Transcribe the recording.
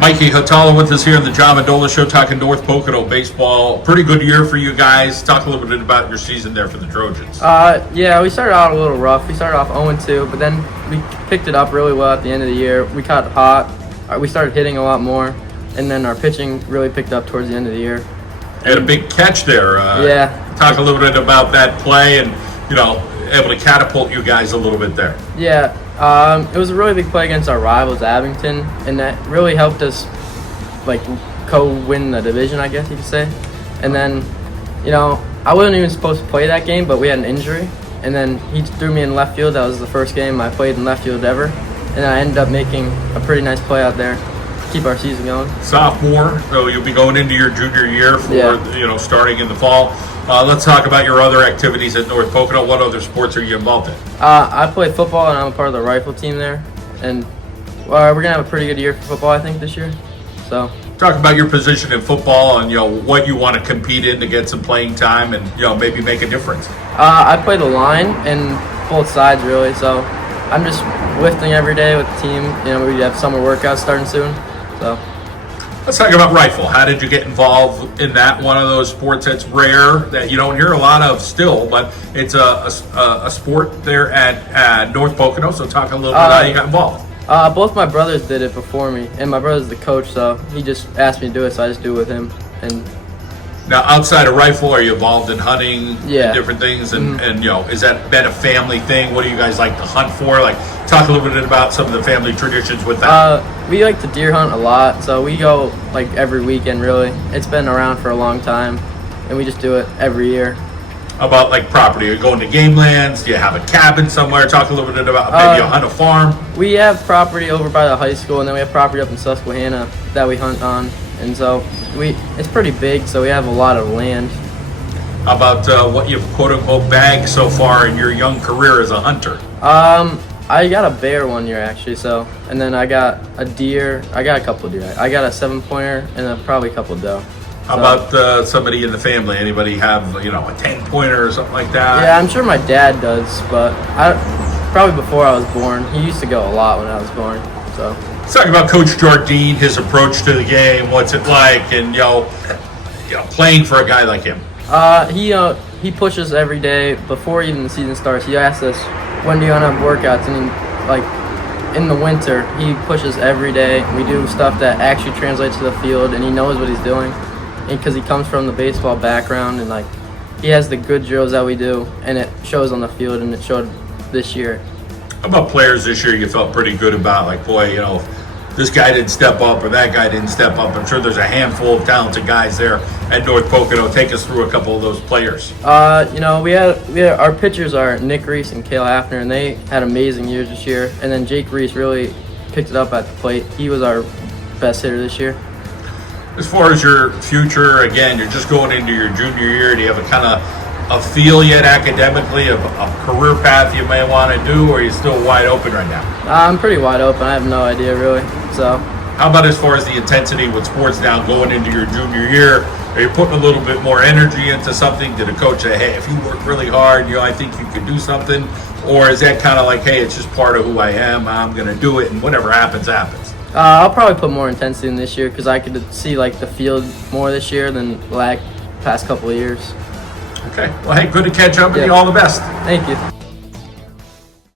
Mikey Hatala with us here on the Mendola Show, talking North Pocono baseball. Pretty good year for you guys. Talk a little bit about your season there for the Trojans. Yeah, we started out a little rough. We started off 0-2, but then we picked it up really well at the end of the year. We got hot. We started hitting a lot more, and then our pitching really picked up towards the end of the year. You had a big catch there. Yeah. Talk a little bit about that play and, able to catapult you guys a little bit there. Yeah. It was a really big play against our rivals, Abington, and that really helped us, co-win the division, I guess you could say. And then, I wasn't even supposed to play that game, but we had an injury, and then he threw me in left field. That was the first game I played in left field ever, and then I ended up making a pretty nice play out there to keep our season going. Sophomore, so you'll be going into your junior year for, starting in the fall. Let's talk about your other activities at North Pocono. What other sports are you involved in? I play football, and I'm a part of the rifle team there. And we're going to have a pretty good year for football, I think, this year. So talk about your position in football and, what you want to compete in to get some playing time and, maybe make a difference. I play the line and both sides, really. So I'm just lifting every day with the team. We have summer workouts starting soon. So let's talk about rifle. How did you get involved in that? One of those sports that's rare, that you don't hear a lot of still, but it's a sport there at North Pocono. So talk a little bit how you got involved. Both my brothers did it before me, and my brother's the coach, so he just asked me to do it, so I just do it with him. And now, outside of rifle, are you involved in hunting and different things? And, is that been a family thing? What do you guys like to hunt for? Talk a little bit about some of the family traditions with that. We like to deer hunt a lot, so we go every weekend, really. It's been around for a long time, and we just do it every year. How about property? Are you going to game lands? Do you have a cabin somewhere? Talk a little bit about maybe you hunt a farm. We have property over by the high school, and then we have property up in Susquehanna that we hunt on. And so it's pretty big, so we have a lot of land. How about what you've quote-unquote bagged so far in your young career as a hunter? I got a bear one year, actually, and then I got a deer. I got a couple of deer. I got a 7-pointer and probably a couple of doe. How about somebody in the family? Anybody have, a 10-pointer or something like that? Yeah, I'm sure my dad does, but probably before I was born. He used to go a lot when I was born, so. Let's talk about Coach Jardine, his approach to the game, what's it like, and, playing for a guy like him. He pushes every day before even the season starts. He asks us, when do you want to have workouts? And in the winter, he pushes every day. We do stuff that actually translates to the field, and he knows what he's doing. Because he comes from the baseball background, and he has the good drills that we do, and it shows on the field, and it showed this year. How about players this year you felt pretty good about? This guy didn't step up or that guy didn't step up. I'm sure there's a handful of talented guys there at North Pocono. Take us through a couple of those players. We had our pitchers are Nick Reese and Cale Hafner, and they had amazing years this year. And then Jake Reese really picked it up at the plate. He was our best hitter this year. As far as your future, again, you're just going into your junior year. Do you have a kind of a feel yet academically of a career path you may want to do, or are you still wide open right now? I'm pretty wide open. I have no idea, really. So, how about as far as the intensity with sports now going into your junior year? Are you putting a little bit more energy into something? Did a coach say, hey, if you work really hard, I think you could do something? Or is that kind of hey, it's just part of who I am, I'm going to do it, and whatever happens, happens? I'll probably put more intensity in this year because I could see the field more this year than past couple of years. Okay. Well, hey, good to catch up with you. All the best. Thank you.